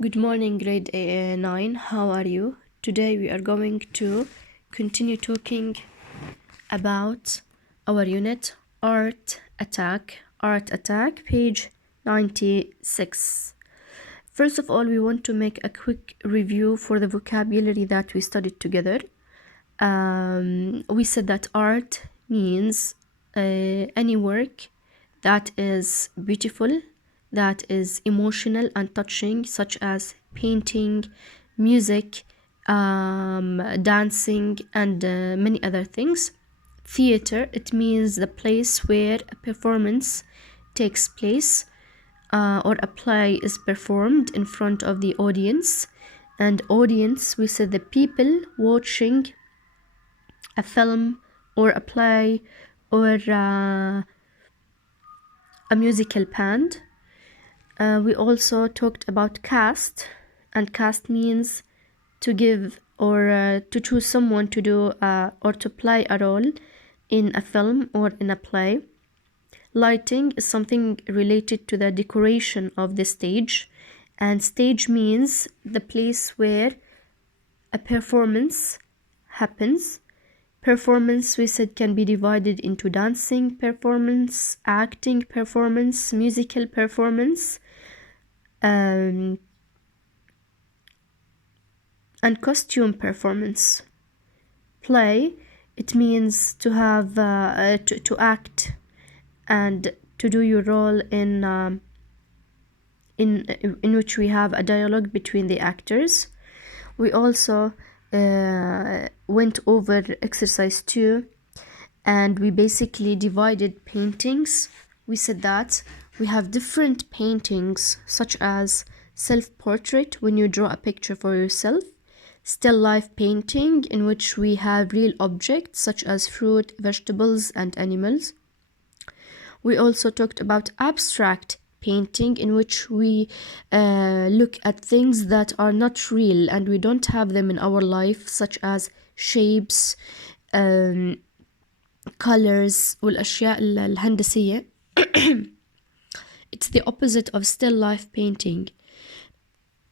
Good morning, grade 9. How are you? Today we are going to continue talking about our unit Art Attack. Art Attack, page 96. First of all, we want to make a quick review for the vocabulary that we studied together. We said that art means any work that is beautiful, that is emotional and touching, such as painting, music, dancing, and many other things. Theater, it means the place where a performance takes place or a play is performed in front of the audience. And audience, we said the people watching a film or a play or a musical band. We also talked about cast, and cast means to give or to choose someone to do or to play a role in a film or in a play. Lighting is something related to the decoration of the stage, and stage means the place where a performance happens. Performance, we said, can be divided into dancing performance, acting performance, musical performance, and costume performance. Play, it means to have to act and to do your role in which we have a dialogue between the actors. We also went over exercise 2, and we basically divided paintings. We said that we have different paintings, such as self-portrait, when you draw a picture for yourself, still life painting, in which we have real objects such as fruit, vegetables, and animals. We also talked about abstract painting, in which we look at things that are not real and we don't have them in our life, such as shapes, colors والأشياء الهندسية. It's the opposite of still life painting.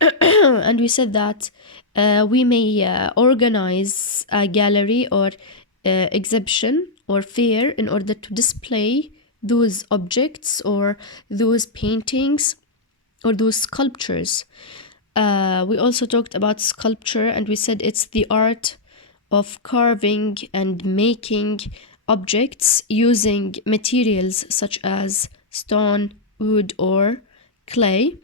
And we said that we may organize a gallery or exhibition or fair in order to display those objects or those paintings or those sculptures. We also talked about sculpture, and we said it's the art of carving and making objects using materials such as stone, wood, or clay.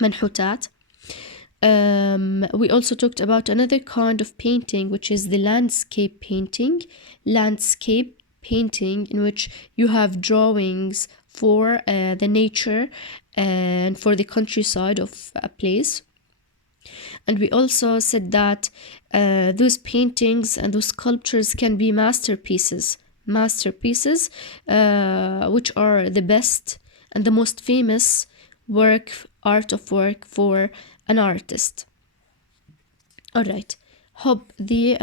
منحوتات. We also talked about another kind of painting, which is the landscape painting. Landscape painting, in which you have drawings for the nature and for the countryside of a place. And we also said that those paintings and those sculptures can be masterpieces, which are the best and the most famous art of work for an artist. All right. Hope the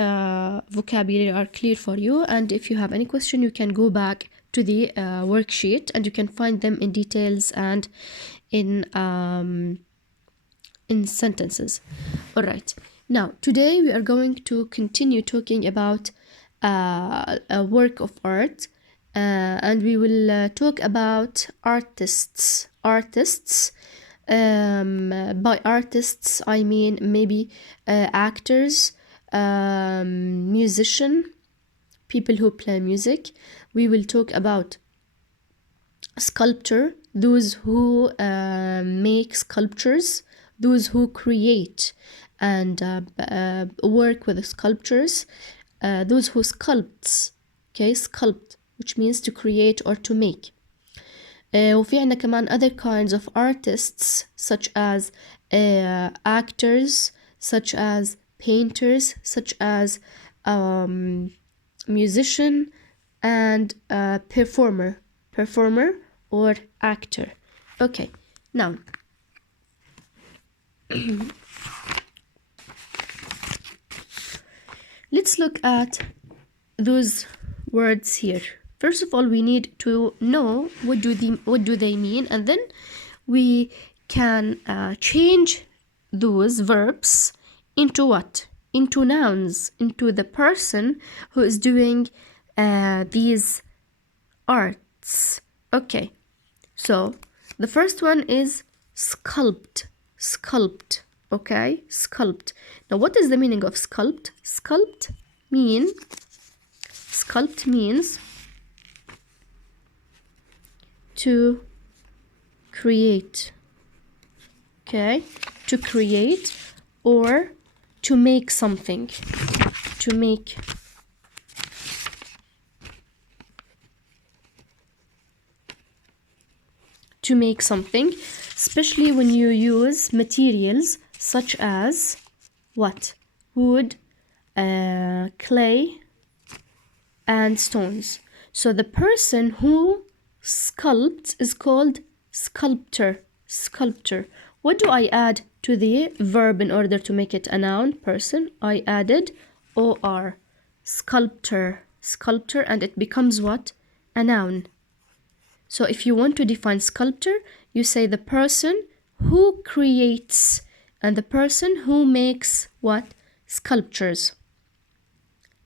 vocabulary are clear for you, and if you have any question, you can go back to the worksheet, and you can find them in details and in sentences. All right. Now, today we are going to continue talking about a work of art, and we will talk about artists. By artists, I mean maybe actors, musician, people who play music. We will talk about sculptor, those who make sculptures, those who create and work with sculptures, those who sculpts. Okay, sculpt, which means to create or to make. وفي عنا كمان other kinds of artists, such as actors, such as painters, such as musician, and performer or actor. Okay, now let's look at those words here. First of all, we need to know what do they mean, and then we can change those verbs into what? Into nouns, into the person who is doing these arts. Okay, so the first one is sculpt. Sculpt. Okay, sculpt. Now, what is the meaning of sculpt? Sculpt means to create. Okay, to create or to make something. To make. To make something, especially when you use materials such as what? Wood, clay, and stones. So the person who sculpts is called sculptor. Sculptor. What do I add to the verb in order to make it a noun? Person. I added or. Sculptor. Sculptor, and it becomes what? A noun. So if you want to define sculptor, you say the person who creates and the person who makes what? Sculptures.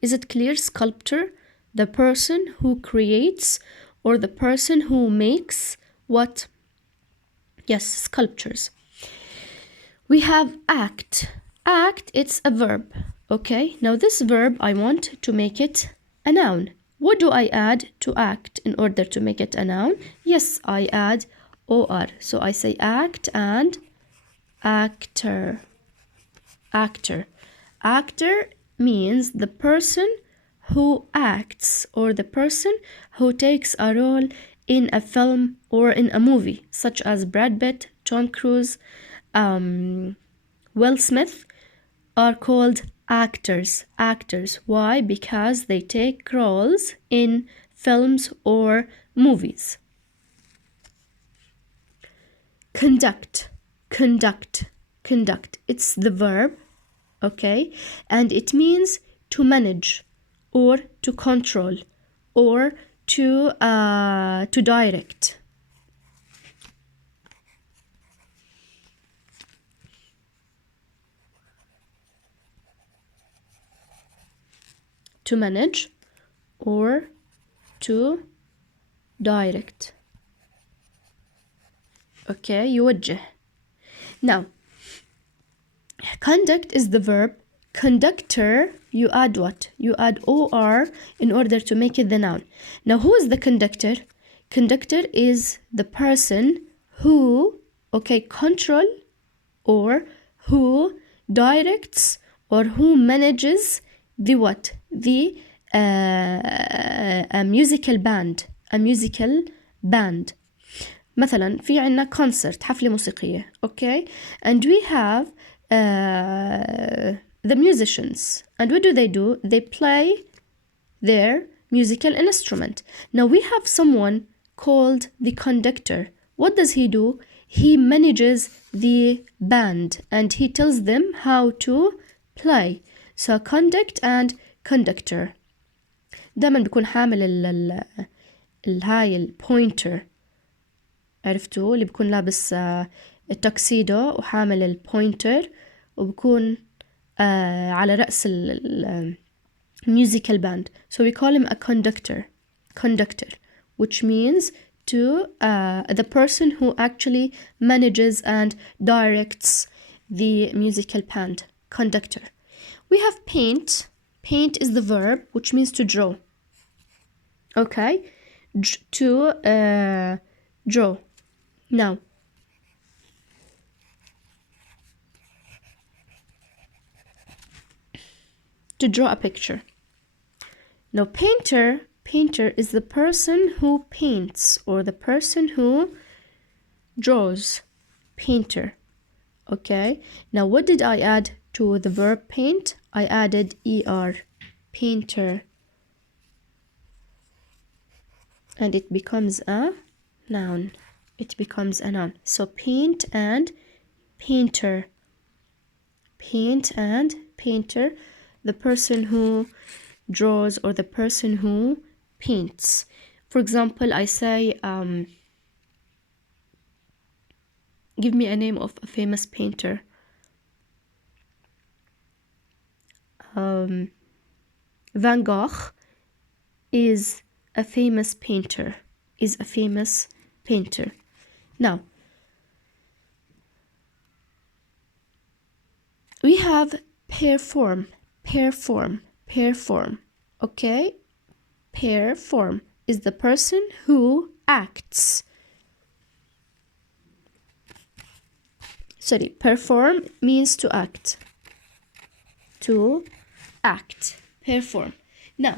Is it clear? Sculptor, the person who creates or the person who makes what? Yes, sculptures. We have act. Act, it's a verb. Okay, now this verb, I want to make it a noun. What do I add to act in order to make it a noun? Yes, I add or. So I say act and actor. Actor. Actor means the person who acts or the person who takes a role in a film or in a movie, such as Brad Pitt, Tom Cruise, Will Smith are called actors. Actors. Why? Because they take roles in films or movies. Conduct. Conduct. Conduct. It's the verb, okay? And it means to manage or to control or to direct. To manage or to direct. Okay, يوجه. Now, conduct is the verb. Conductor, you add what? You add or in order to make it the noun. Now, who is the conductor? Conductor is the person who, okay, control or who directs or who manages the what? The a musical band. A musical band. مثلا في عنا concert, حفلة موسيقية, okay? And we have the musicians. And what do? They play their musical instrument. Now we have someone called the conductor. What does he do? He manages the band and he tells them how to play. So conduct and conductor. دائما بيكون حامل هاي البوينتر. عرفتوا اللي بيكون لابس التوكسيدو وحامل البوينتر وبيكون على رأس musical band. So we call him a conductor. Conductor, which means to the person who actually manages and directs the musical band. Conductor. We have paint. Paint is the verb, which means to draw. Okay? To draw. Now, to draw a picture. Now, painter is the person who paints or the person who draws. Painter. Okay? Now, what did I add to the verb paint? I added er. Painter. And it becomes a noun. It becomes a noun. So paint and painter. Paint and painter. The person who draws or the person who paints. For example, I say Give me a name of a famous painter. Van Gogh is a famous painter. Is a famous painter. Now, we have perform. Okay? Perform is the person who acts. Sorry, perform means to act. To act. Perform. Now,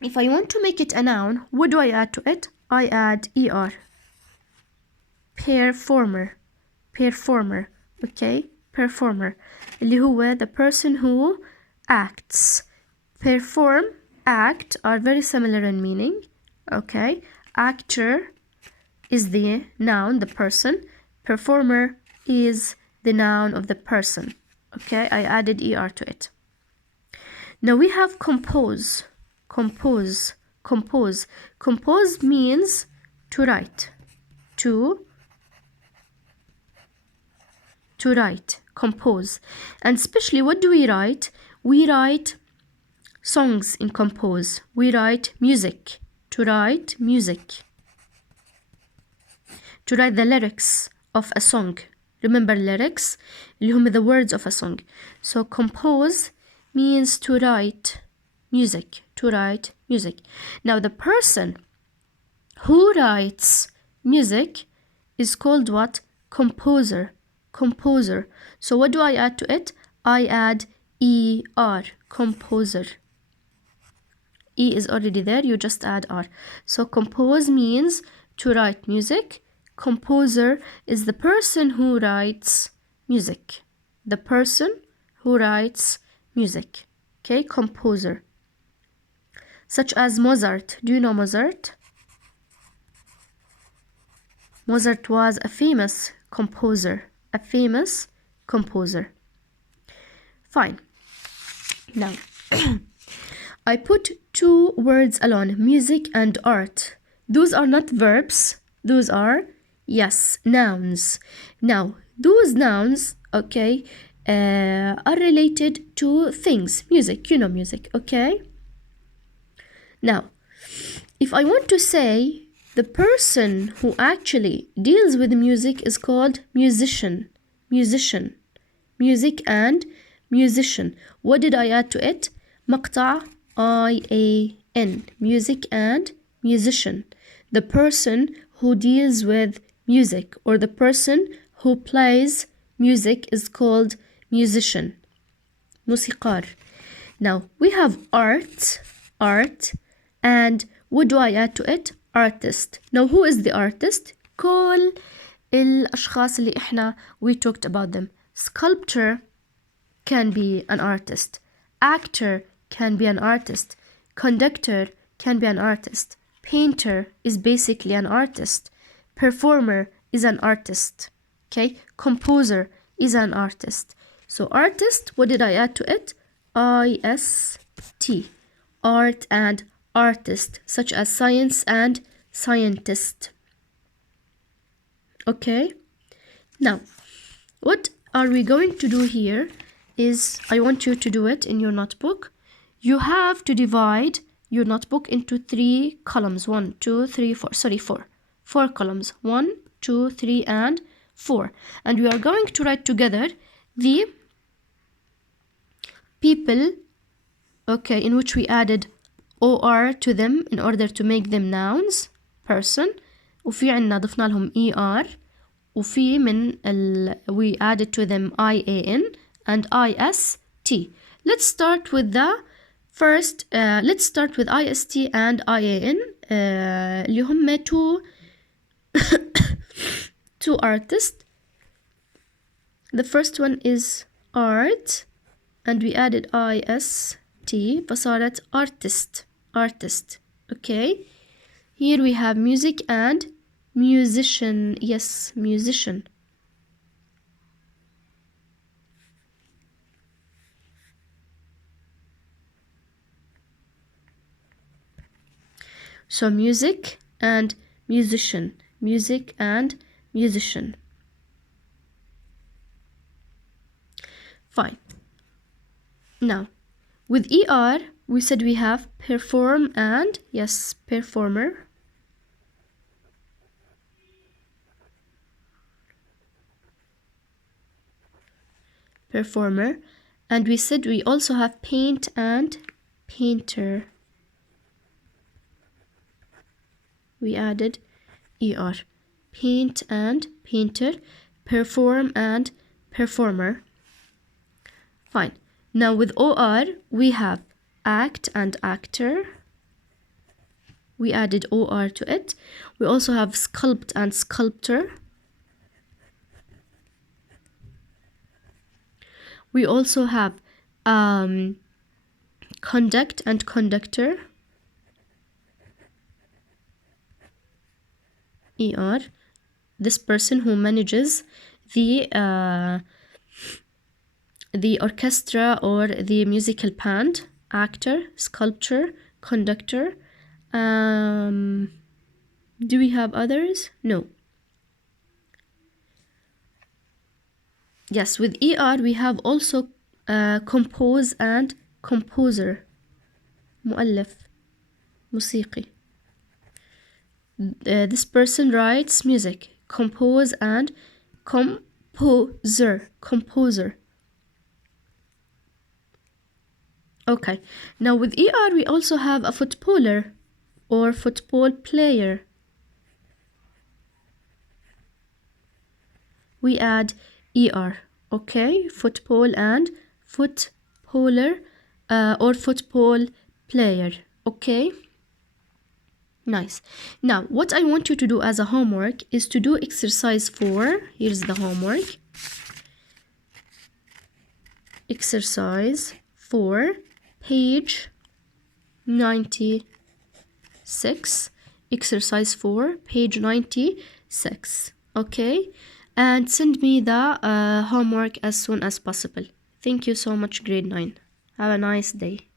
if I want to make it a noun, what do I add to it? I add er. Performer. Okay? Performer. اللي هو the person who acts. Perform, act are very similar in meaning. Okay? Actor is the noun, the person. Performer is the noun of the person. Okay? I added er to it. Now we have compose. Compose means to write. To write. Compose. And especially, what do we write? We write songs in compose. We write music. To write music. To write the lyrics of a song. Remember lyrics? اللي هم the words of a song. So compose means to write music. To write music. Now the person who writes music is called what? Composer. So what do I add to it? I add er. Composer. E is already there, you just add R. So compose means to write music. Composer is the person who writes music. The person who writes music. Okay, composer. Such as Mozart. Do you know Mozart? Mozart was a famous composer. Fine. Now, I put two words alone, music and art. Those are not verbs. Those are, yes, nouns. Now, those nouns, okay, are related to things. Music, you know music, okay? Now, if I want to say the person who actually deals with music is called musician. Music and musician. What did I add to it? مقطع IAN. Music and musician. The person who deals with music or the person who plays music is called musician. موسيقار. Now we have art, and what do I add to it? Artist. Now who is the artist? كل الأشخاص اللي إحنا we talked about them. Sculptor can be an artist. Actor can be an artist. Conductor can be an artist. Painter is basically an artist. Performer is an artist. Okay? Composer is an artist. So artist, what did I add to it? IST. Art and artist, such as science and scientist. Okay? Now, what are we going to do here is, I want you to do it in your notebook. You have to divide your notebook into 3 columns. 1, 2, 3, 4. Sorry, 4. 4 columns. 1, 2, 3, and 4. And we are going to write together the people, okay, in which we added OR to them in order to make them nouns, person. وفي عنا ضفنا لهم ER. وفي من we added to them IAN and IST. Let's start with the first, let's start with IST and IAN اللي هم two artists. The first one is art and we added IST فصارت artist. Okay, here we have music and musician. Yes, musician. So music and musician. Music and musician. Fine. Now, with ER, we said we have perform and, yes, performer. Performer. And we said we also have paint and painter. We added ER. Paint and painter. Perform and performer. Fine. Now with OR, we have act and actor. We added OR to it. We also have sculpt and sculptor. We also have conduct and conductor. ER. This person who manages the orchestra or the musical band. Actor, sculptor, conductor. Do we have others? No. Yes, with ER we have also compose and composer. مؤلف, موسيقي. This person writes music. Compose and composer. Okay, now with ER we also have a footballer or football player. We add ER, okay? Football and footballer or football player, okay? Nice. Now, what I want you to do as a homework is to do exercise 4. Here's the homework. Exercise 4, page 96. Exercise 4, page 96. Okay? And send me the homework as soon as possible. Thank you so much, grade 9. Have a nice day.